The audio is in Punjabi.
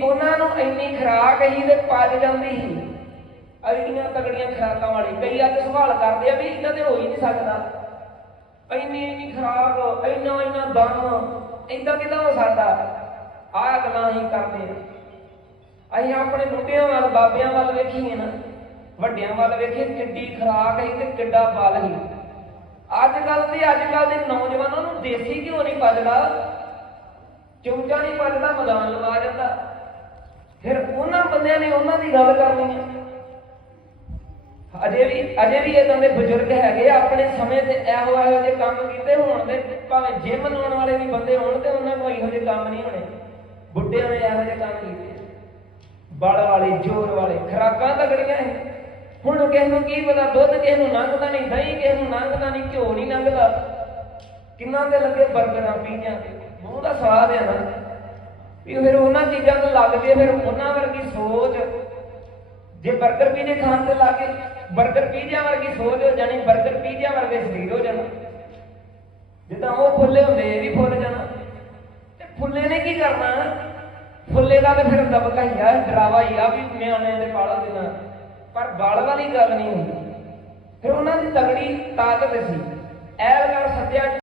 ਉਹਨਾਂ ਨੂੰ ਇੰਨੀ ਖਰਾਕ ਹੀ ਤੇ ਪਚ ਜਾਂਦੀ ਸੀ। ਇੰਨੀਆਂ ਤਗੜੀਆਂ ਖਰਾਕਾਂ ਵਾਲੀ। ਕਈ ਅੱਜ ਸਵਾਲ ਕਰਦੇ ਆ ਵੀ ਇਹਨਾਂ ਤੇ ਹੋ ਹੀ ਨਹੀਂ ਸਕਦਾ। ਇੰਨੀ ਇੰਨੀ ਖਰਾਕ, ਇੰਨਾ ਇੰਨਾ ਦਮ, ਏਦਾਂ ਕਿਦਾਂ ਹੋ ਸਕਦਾ? ਆਹ ਗੱਲਾਂ ਹੀ ਕਰਦੇ ਆ। ਅਸੀਂ ਆਪਣੇ ਬੁੱਢਿਆਂ ਵੱਲ, ਬਾਬਿਆਂ ਵੱਲ ਵੇਖੀਏ ਨਾ। ਵੱਡਿਆਂ ਵੱਲ ਵੇਖੀਏ, ਕਿੱਡੀ ਖਰਾਕ ਹੈ ਤੇ ਕਿੱਡਾ ਬਲ ਹੈ ਅੱਜ ਕੱਲ ਤੇ ਅੱਜ ਕੱਲ ਦੇ ਨੌਜਵਾਨਾਂ ਨੂੰ ਦੇਸੀ ਘਿਓ ਨਹੀਂ ਪਚਦਾ। ਚਮਚਾ ਨਹੀਂ ਪਚਦਾ, ਮੈਦਾਨ ਲਵਾ ਜਾਂਦਾ ਫਿਰ ਉਹਨਾਂ ਬੰਦਿਆਂ ਨੇ ਉਹਨਾਂ ਦੀ ਗੱਲ ਕਰਨੀ ਹੈ। ਅਜੇ ਵੀ ਅਜੇ ਵੀ ਇਦਾਂ ਦੇ ਬਜ਼ੁਰਗ ਹੈਗੇ ਆਪਣੇ ਸਮੇਂ ਤੇ ਇਹੋ ਇਹੋ ਜਿਹੇ ਕੰਮ ਕੀਤੇ ਹੋਣ ਦੇ ਭਾਵੇਂ ਜਿਮ ਲਾਉਣ ਵਾਲੇ ਵੀ ਬੰਦੇ ਹੋਣ ਤੇ ਉਹਨਾਂ ਕੋਲ ਇਹੋ ਜਿਹੇ ਕੰਮ ਨਹੀਂ ਹੋਣੇ। ਬੁੱਢਿਆਂ ਨੇ ਇਹੋ ਜਿਹੇ ਕੰਮ ਕੀਤੇ। ਬਲ ਵਾਲੇ, ਜ਼ੋਰ ਵਾਲੇ, ਖਰਾਕਾਂ ਤਗੜੀਆਂ ਹੈ ਹੁਣ ਕਿਸੇ ਨੂੰ ਕੀ ਪਤਾ, ਦੁੱਧ ਕਿਸੇ ਨੂੰ ਲੰਘਦਾ ਨਹੀਂ, ਦਹੀਂ ਕਿਸੇ ਨੂੰ ਲੰਘਦਾ ਨਹੀਂ, ਘਿਓ ਨਹੀਂ ਲੰਘਦਾ। ਕਿੰਨਾ ਤੇ ਲੱਗੇ ਬਰਗਰਾਂ ਪੀਆਂ ਮੂੰਹ ਦਾ ਸਵਾਦ ਹੈ ਨਾ। ਵੀ ਫਿਰ ਚੀਜ਼ਾਂ ਤੋਂ ਲੱਗ ਜੇ ਫਿਰ ਉਹਨਾਂ ਵਰਗੀ ਸੋਚ। ਜੇ 버ਗਰ ਪੀਜੇ ਖਾਣ ਤੇ ਲੱਗੇ 버ਗਰ ਪੀਜਿਆਂ ਵਰਗੀ ਸੋਚ ਹੋ ਜਾਣੀ 버ਗਰ ਪੀਜਿਆਂ ਵਰਗੇ ਸਰੀਰ ਹੋ ਜਾਣਾ। ਜਿੱਦਾਂ ਉਹ ਫੁੱਲੇ ਹੁੰਦੇ, ਇਹ ਵੀ ਫੁੱਲ ਜਾਣਾ। ਤੇ ਫੁੱਲੇ ਨੇ ਕੀ ਕਰਨਾ? ਫੁੱਲੇ ਦਾ ਤੇ ਫਿਰ ਦਬਕਾ ਹੀ ਆ, ਡਰਾਵਾ ਹੀ ਆ ਵੀ ਮਿਆਣੇ ਦੇ ਪਾਲਾ ਦੇਣਾ ਪਰ ਬਲ ਵਾਲੀ ਗੱਲ ਨਹੀਂ ਹੁੰਦੀ। ਫਿਰ ਉਹਨਾਂ ਦੀ ਤਗੜੀ ਤਾਕਤ ਸੀ। ਐਲ ਕਰ ਸੱਜਿਆ